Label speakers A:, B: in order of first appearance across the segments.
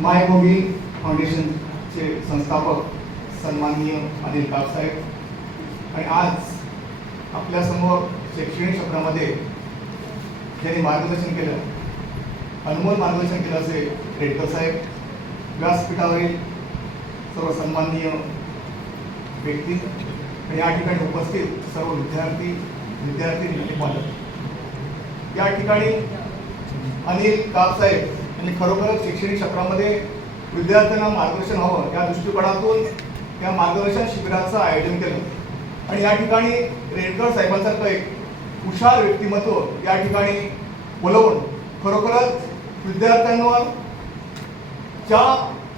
A: मायभूमी फाउंडेशनचे संस्थापक सन्माननीय अनिल कापसाहेब आणि आज आपल्यासमोर शैक्षणिक क्षेत्रामध्ये ज्यांनी मार्गदर्शन केलं अनमोल मार्गदर्शन केलं असे रेडकर साहेब. व्यासपीठावरील सर्व सन्माननीय व्यक्ती आणि या ठिकाणी उपस्थित सर्व विद्यार्थी विद्यार्थी आणि पालक. या ठिकाणी अनिल कापसाहेब आणि खरोखरच शैक्षणिक क्षेत्रामध्ये विद्यार्थ्यांना मार्गदर्शन हवं या दृष्टिकोनातून या मार्गदर्शन शिबिराचं आयोजन केलं. आणि या ठिकाणी रेडकर साहेबांसारखं एक हुशार व्यक्तिमत्व या ठिकाणी बोलवून खरोखरच विद्यार्थ्यांवर ज्या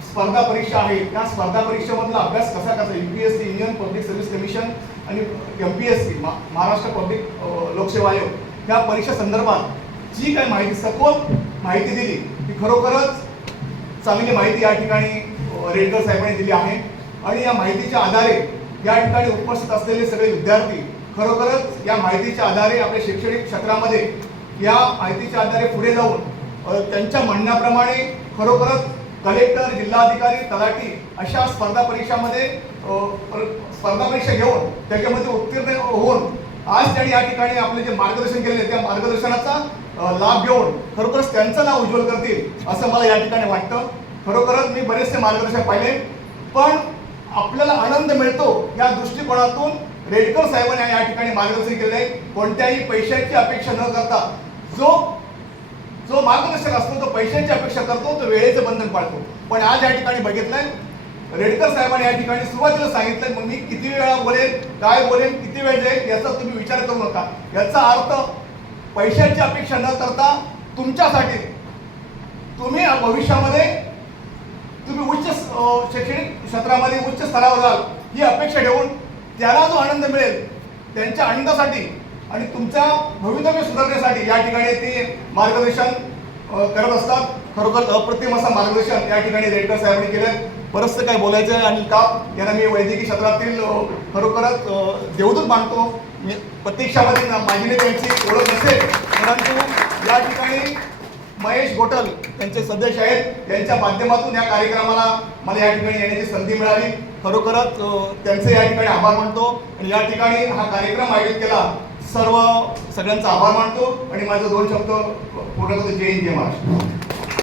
A: स्पर्धा परीक्षा आहेत त्या स्पर्धा परीक्षेमधला अभ्यास कसा कसा U P S C Indian public service commission आणि M P S C Maharashtra public लोकसेवा आयोग या परीक्षा संदर्भात जी काही माहिती सखोल माहिती दिली ही खरोखरच चांगली माहिती या ठिकाणी रेडकर साहेबांनी दिली आहे. आणि या माहितीच्या आधारे या ठिकाणी उपस्थित असलेले सगळे विद्यार्थी खरोखरच या माहितीच्या आधारे आपल्या शैक्षणिक क्षेत्रामध्ये या माहितीच्या आधारे पुढे जाऊन त्यांच्या म्हणण्याप्रमाणे खरोखरच कलेक्टर जिल्हाधिकारी तलाठी अशा स्पर्धा परीक्षामध्ये स्पर्धा परीक्षा घेऊन त्याच्यामध्ये उत्तीर्ण होऊन आज त्यांनी या ठिकाणी आपले जे मार्गदर्शन केले त्या मार्गदर्शनाचा लाभ घेऊन खरोखरच त्यांचं नाव उज्ज्वल करतील असं मला या ठिकाणी वाटतं. खरोखरच मी बरेचसे मार्गदर्शक पाहिले पण आपल्याला आनंद मिळतो या दृष्टिकोनातून. रेडकर साहेबांनी या ठिकाणी मार्गदर्शन केले आहे कोणत्याही पैशाची अपेक्षा न करता जो जो मार्गदर्शक असतो तो पैशांची अपेक्षा करतो तो वेळेचं बंधन पाळतो. पण आज या ठिकाणी बघितलंय रेडकर साहेबांनी या ठिकाणी सुरुवातीला सांगितलं मग मी किती वेळा बोलेन काय बोलेन किती वेळ जाईल याचा तुम्ही विचार करू नका. याचा अर्थ पैशांची अपेक्षा न करता तुमच्यासाठी तुम्ही भविष्यामध्ये तुम्ही उच्च शैक्षणिक क्षेत्रामध्ये उच्च स्तरावर जाल ही अपेक्षा ठेवून त्याला जो आनंद मिळेल त्यांच्या आनंदासाठी आणि तुमच्या भवितव्य सुधारण्यासाठी या ठिकाणी ते मार्गदर्शन करत असतात. खरोखर अप्रतिम असं मार्गदर्शन या ठिकाणी रेडकर साहेबांनी केलं बरंचसं काय बोलायचं आहे आणि का? यांना मी वैद्यकीय क्षेत्रातील खरोखरच देवदूत मानतो. मी प्रत्यक्षामध्ये माझीने त्यांची ओळख नसेल परंतु या ठिकाणी महेश गोटल त्यांचे सदस्य आहेत. त्यांच्या माध्यमातून या कार्यक्रमाला मला या ठिकाणी येण्याची संधी मिळाली. खरोखरच त्यांचे या ठिकाणी आभार मानतो. आणि या ठिकाणी हा कार्यक्रम आयोजित केला. सर्व सगळ्यांचा आभार मानतो आणि माझं दोन शब्द पूर्ण करतो जय हिंद जय महाराष्ट्र.